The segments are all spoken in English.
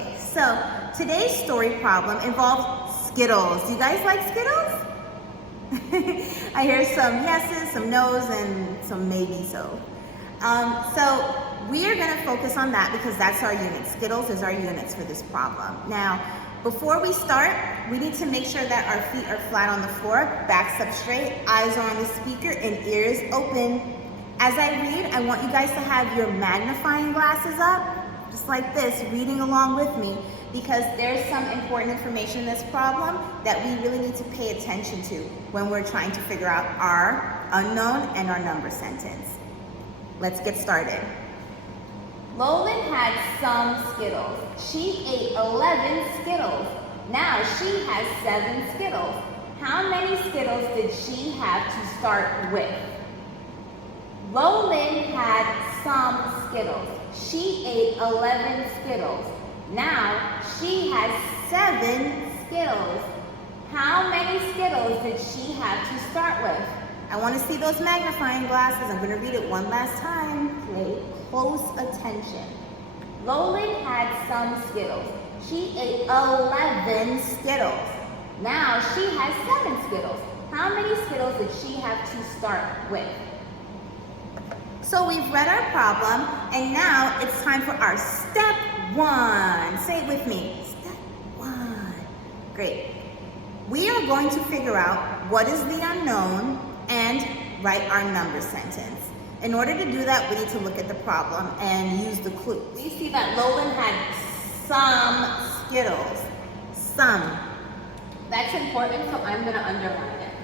Okay, so today's story problem involves Skittles. Do you guys like Skittles? I hear some yeses, some no's, and some maybe so. So we are going to focus on that because that's our unit. Skittles is our units for this problem. Now, before we start, we need to make sure that our feet are flat on the floor, backs up straight, eyes are on the speaker, and ears open. As I read, I want you guys to have your magnifying glasses up, just like this, reading along with me, because there's some important information in this problem that we really need to pay attention to when we're trying to figure out our unknown and our number sentence. Let's get started. Lolan had some Skittles. She ate 11 Skittles. Now she has 7 Skittles. How many Skittles did she have to start with? Lolan had some Skittles. She ate 11 Skittles. Now she has 7 Skittles. How many Skittles did she have to start with? I want to see those magnifying glasses. I'm going to read it one last time. Pay close attention. Lolan had some Skittles. She ate 11 Skittles. Now she has 7 Skittles. How many Skittles did she have to start with? So we've read our problem, and now it's time for our step 1. Say it with me. Step 1. Great. We are going to figure out what is the unknown and write our number sentence. In order to do that, we need to look at the problem and use the clue. We see that Lolan had some Skittles. Some. That's important, so I'm going to underline it.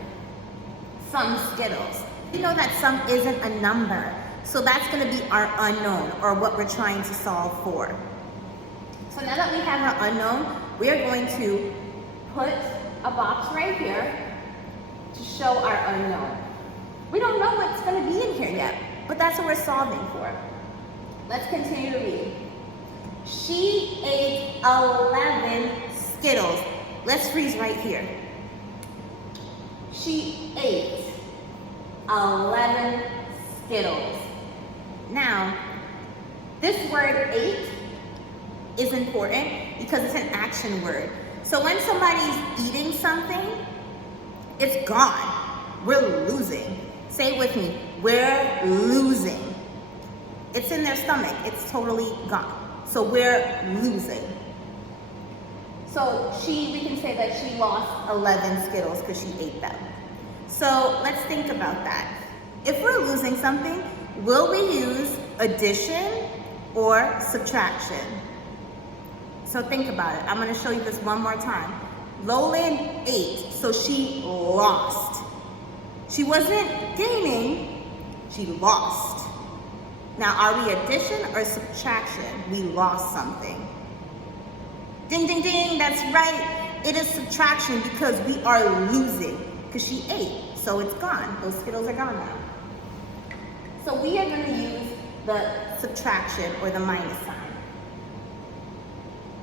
Some Skittles. You know that some isn't a number, so that's going to be our unknown, or what we're trying to solve for. So now that we have our unknown, we are going to put a box right here to show our unknown. We don't know what's going to be in here yet, but that's what we're solving for. Let's continue to read. She ate 11 Skittles. Let's freeze right here. She ate 11 Skittles. Now, this word ate is important because it's an action word. So when somebody's eating something, it's gone. We're losing. Say it with me. We're losing. It's in their stomach. It's totally gone. So we're losing. So we can say that she lost 11 Skittles because she ate them. So let's think about that. If we're losing something, will we use addition or subtraction? So think about it. I'm going to show you this one more time. Lolan ate, so she lost. She wasn't gaining, she lost. Now, are we addition or subtraction? We lost something. Ding, ding, ding, that's right. It is subtraction because we are losing, because she ate, so it's gone. Those Skittles are gone now. So we are going to use the subtraction or the minus sign.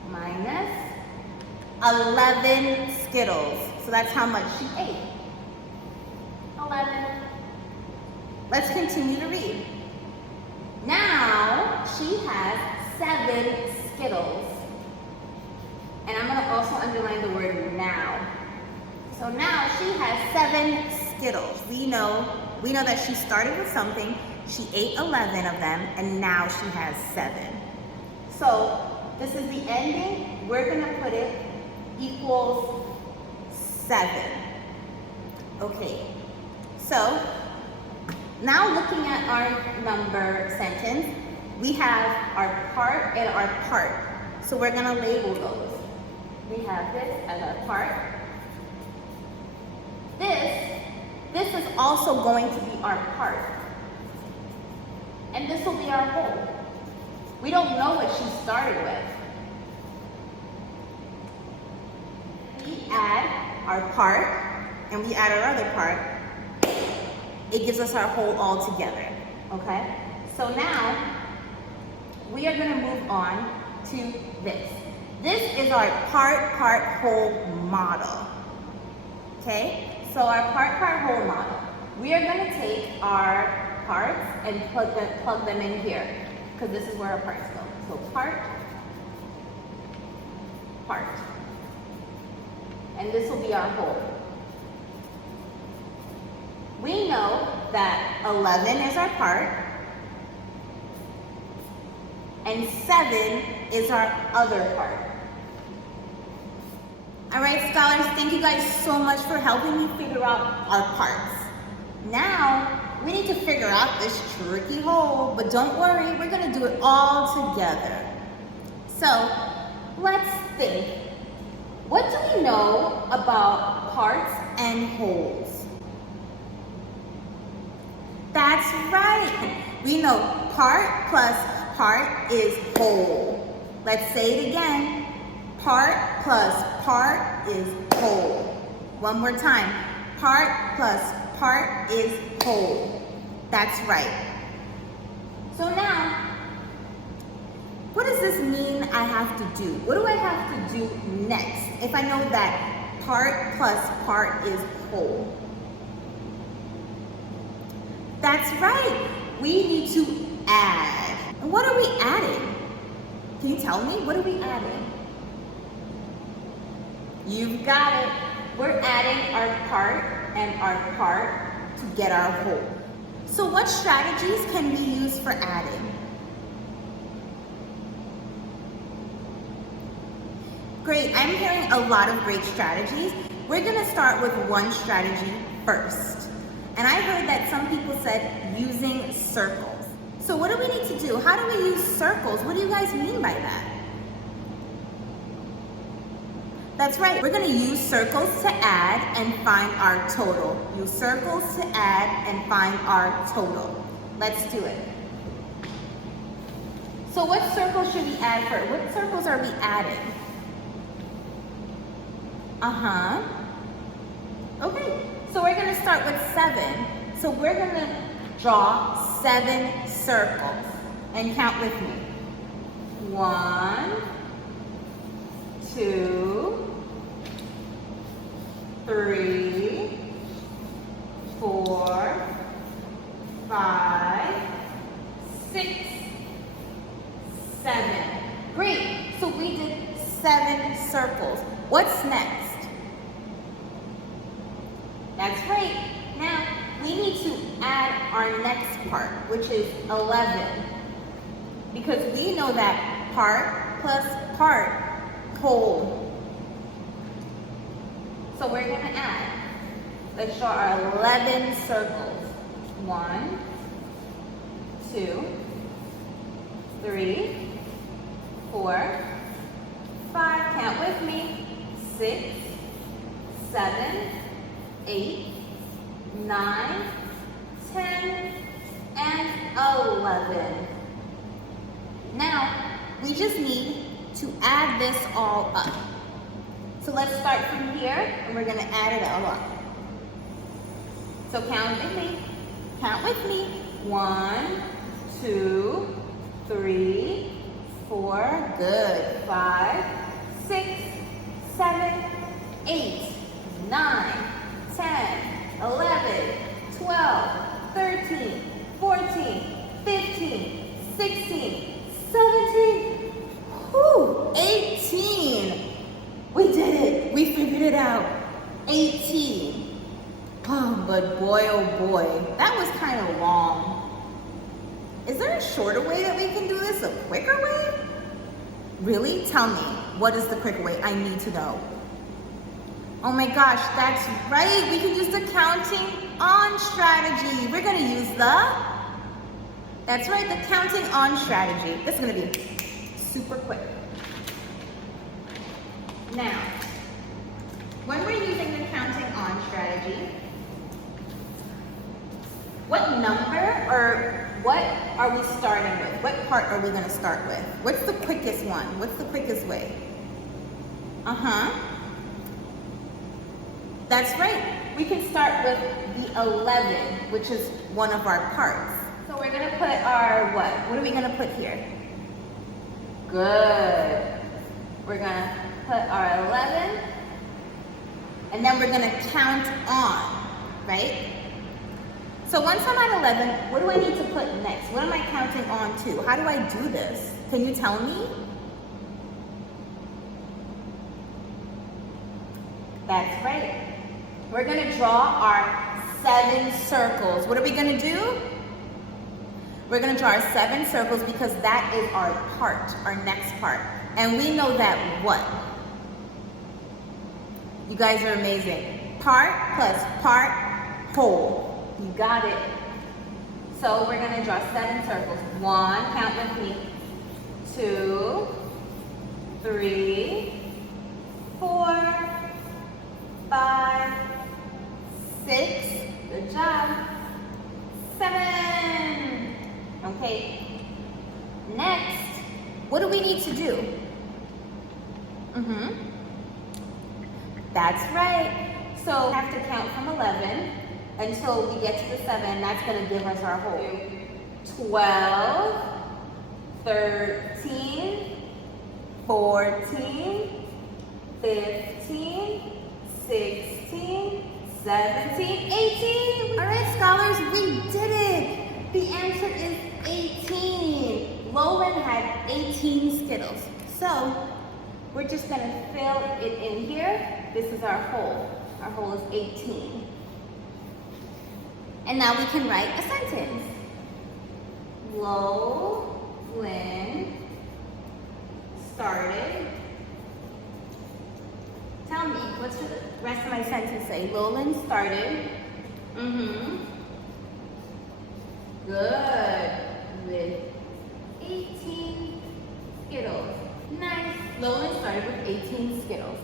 Minus 11 Skittles. So that's how much she ate. 11. Let's continue to read. Now she has 7 Skittles. And I'm going to also underline the word now. So now she has 7 Skittles. We know that she started with something, she ate 11 of them, and now she has 7. So this is the ending. We're going to put it equals 7. Okay. So now looking at our number sentence, we have our part and our part. So we're going to label those. We have this as our part. This is also going to be our part. And this will be our whole. We don't know what she started with. We add our part, and we add our other part. It gives us our whole all together, okay? So now, we are gonna move on to this. This is our part, whole model, okay? So our part, whole model. We are gonna take our parts and plug them in here, because this is where our parts go. So part, part. And this will be our whole. We know that 11 is our part, and 7 is our other part. All right, scholars, thank you guys so much for helping me figure out our parts. Now, we need to figure out this tricky whole, but don't worry, we're gonna do it all together. So, let's think. What do we know about parts and wholes? That's right. We know part plus part is whole. Let's say it again. Part plus part is whole. One more time. Part plus part is whole. That's right. So now, what does this mean I have to do? What do I have to do next if I know that part plus part is whole? That's right. We need to add. And what are we adding? Can you tell me? What are we adding? You've got it. We're adding our part and our part to get our whole. So what strategies can we use for adding? Great, I'm hearing a lot of great strategies. We're gonna start with one strategy first. And I heard that some people said using circles. So what do we need to do? How do we use circles? What do you guys mean by that? That's right, we're gonna use circles to add and find our total. Use circles to add and find our total. Let's do it. So what circles should we add first? What circles are we adding? Okay, so we're gonna start with 7. So we're gonna draw 7 circles and count with me. 1, 2, 3, 4, 5, 6, 7. Great, so we did 7 circles. What's next? That's right. Now, we need to add our next part, which is 11. Because we know that part plus part, whole. So we're going to add. Let's draw our 11 circles. 1, 2, 3, 4, 5. Count with me. 6, 7, 8, 9, 10, and 11. Now, we just need to add this all up. So let's start from here, and we're gonna add it all up. So count with me. Count with me. 1, 2, 3, 4. Good. 5, 6, 7, 8, 9, 10, 11, 12, 13, 14, 15, 16, 17, 18. We did it. We figured it out. 18. Oh, but boy, oh boy, that was kind of long. Is there a shorter way that we can do this? A quicker way? Really? Tell me. What is the quicker way? I need to know. Oh my gosh, that's right. We can use the counting on strategy. We're going to use that's right, the counting on strategy. This is going to be super quick. Now, when we're using the counting on strategy, what number or what are we starting with? What part are we going to start with? What's the quickest one? What's the quickest way? That's right. We can start with the 11, which is one of our parts. So we're going to put our what? What are we going to put here? Good. We're going to put our 11, and then we're going to count on, right? So once I'm at 11, what do I need to put next? What am I counting on to? How do I do this? Can you tell me? That's right. We're gonna draw our 7 circles. What are we gonna do? We're gonna draw our 7 circles because that is our part, our next part. And we know that what? You guys are amazing. Part plus part, whole. You got it. So we're gonna draw 7 circles. 1, count with me. 2, 3, 4, 5, 6, good job, 7. Okay, next, what do we need to do? That's right. So we have to count from 11 until we get to the 7. That's going to give us our whole. 12, 13, 14, 15, 16, 17, 18. All right, scholars, we did it. The answer is 18. Lolan had 18 Skittles. So we're just going to fill it in here. This is our whole. Our whole is 18. And now we can write a sentence. Lolan started. Tell me, what's the rest of my sentence say? Lolan started. Good. With 18 Skittles. Nice. Lolan started with 18 Skittles.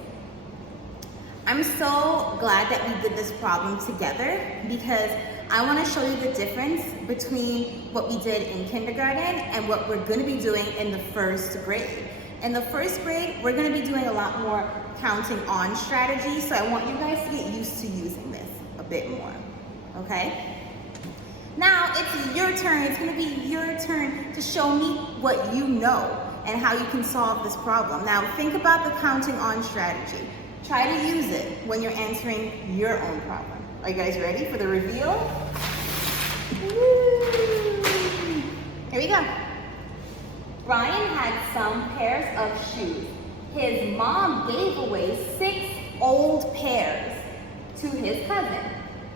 I'm so glad that we did this problem together because I want to show you the difference between what we did in kindergarten and what we're going to be doing in the 1st grade. In the 1st grade, we're going to be doing a lot more counting on strategy, so I want you guys to get used to using this a bit more, okay? Now, it's your turn. It's going to be your turn to show me what you know and how you can solve this problem. Now, think about the counting on strategy. Try to use it when you're answering your own problem. Are you guys ready for the reveal? Woo! Here we go. Brian had some pairs of shoes. His mom gave away 6 old pairs to his cousin.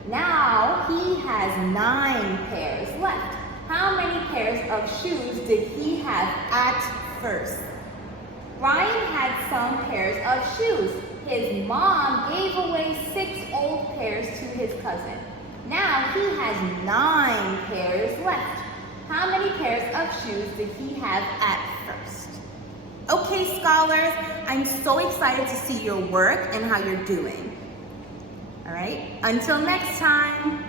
Now he has 9 pairs left. How many pairs of shoes did he have at first? Brian had some pairs of shoes. His mom gave away 6 old pairs to his cousin. Now he has 9 pairs left. How many pairs of shoes did he have at first? Okay, scholars, I'm so excited to see your work and how you're doing. All right, until next time.